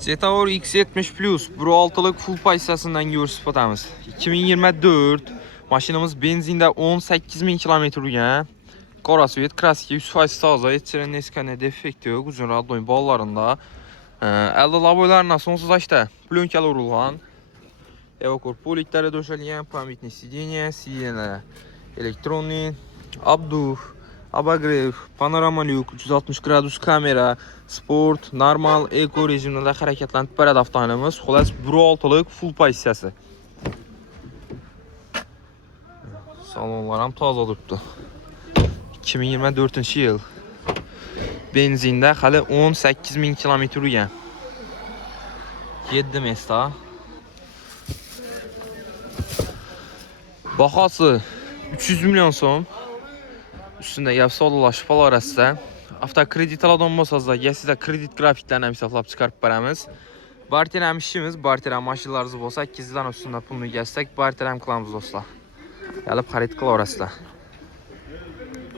Cetaur X70 Plus 1.6'lık full pay hissəsindən görürsüz batamiz. 2024 maşinamız benzində 18.000 km yürüyən. Qora svet, kraski 100% taza, etçirin neskane defekti yok. Uzun radyoyun ballarında. Əldə lavoylarına sonsuz açda plyonkalı urulğan. Evakor polikləri döşəliyən, pamitli sideniyə, elektronli, abduf, abagrev, panorama lyuk, 360 gradus kamera, sport, normal, eko rejimdə hərəkətlənib bərəd avtomobilimiz. Xolas 1.6'lıq full pay hissəsi. Salonlar taza durubdu. 2024 yıl. Benzində hələ 18.000 km yürüyən. 7 mesta. Baxası 300 milyon som. Üstündə yavsalılaşıb arasında. Avtokredit aladonmasaz da sizə kredit grafiklərini hesablab çıxarıb bərəmiz. Barterəm işimiz, barterəm maşınlarınız olsa 8-dən üstündə pulunu gəlsək, barterəm kılamız dostlar. Gəlib xarid qıl arasında.